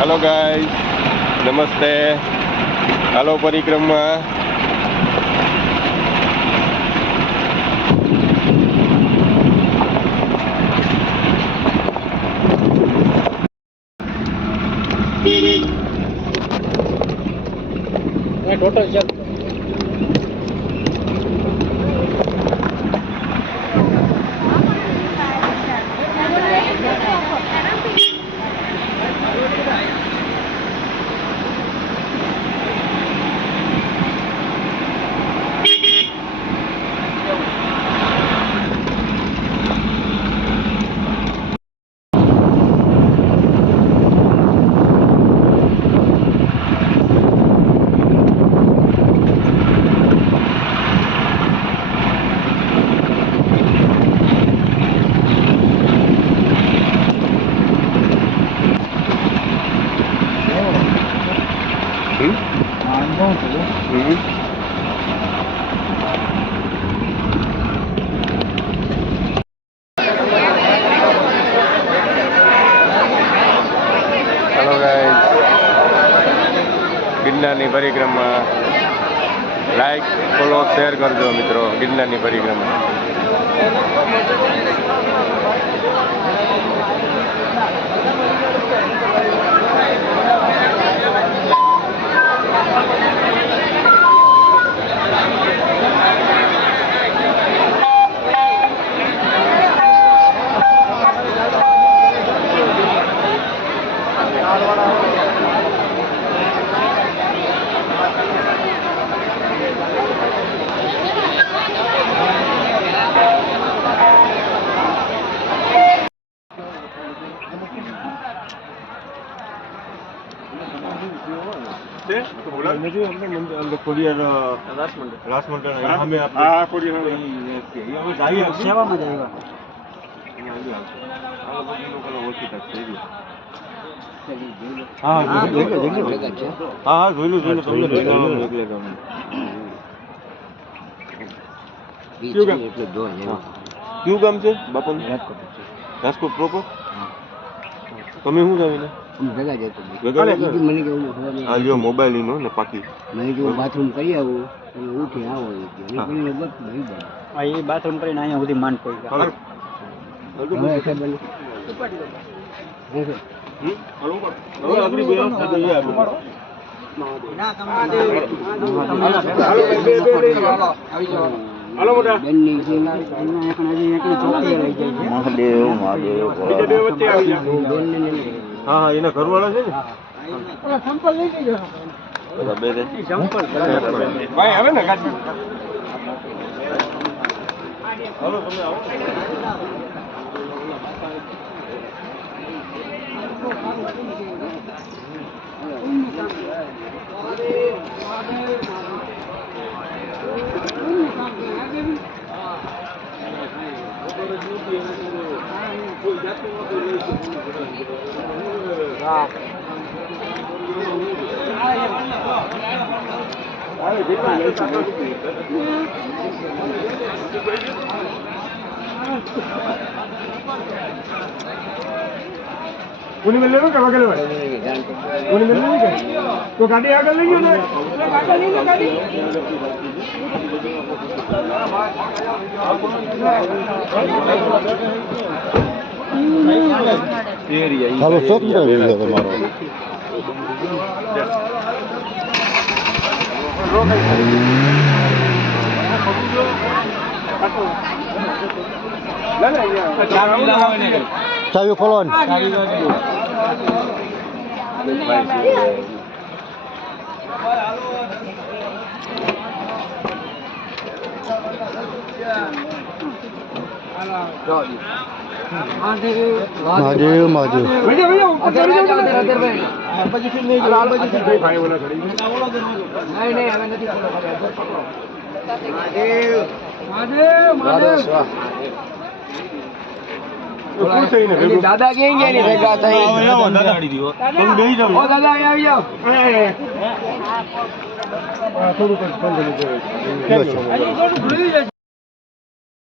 Hello guys, नमस्ते। Hello परिक्रमा। Total चल हेलो गाइस, गिरनाરની પરિક્રમા લાઈક ફોલો શેર કરજો મિત્રો। गिरनाરની પરિક્રમા क्यों गाम છે બાપુ? રાજકોટ પ્રોપર? તમે શું જાવીને ભેગા જતો મને કેવું આ જો મોબાઈલ ઈનો ને પાકી મને જો બાથરૂમ કરી આવું અને ઉઠી આવો કરીને બસ ભરી દે આ એ બાથરૂમ કરીને અહીંયા સુધી માંડ પડી ગયા હવે આગળ બે હાલો મોટા બેનની જે હજી એકને ચોકી લઈ જાય છે મહાદેવ બીજા બે વચ્ચે આવી જાવ બેનને હા હા એના ઘરવાળા છે ને ઓલા સંપલ લઈ જજો બે રે સંપલ ભાઈ આવે ને કાઢ હાલો તમે આવો उन्हीं मिल लेगा क्या अगले वाले उन्हीं मिल लेगा तो गाड़ी आगे ले गया ना आगे ले लो गाड़ी हेलो सब क्या है हमारा चाबी खोलो महादेव महादेव દાદા ક્યાં ગયા ને ભેગા થઈ દાદા આવી જાઓ થોડું ભૂલી જશે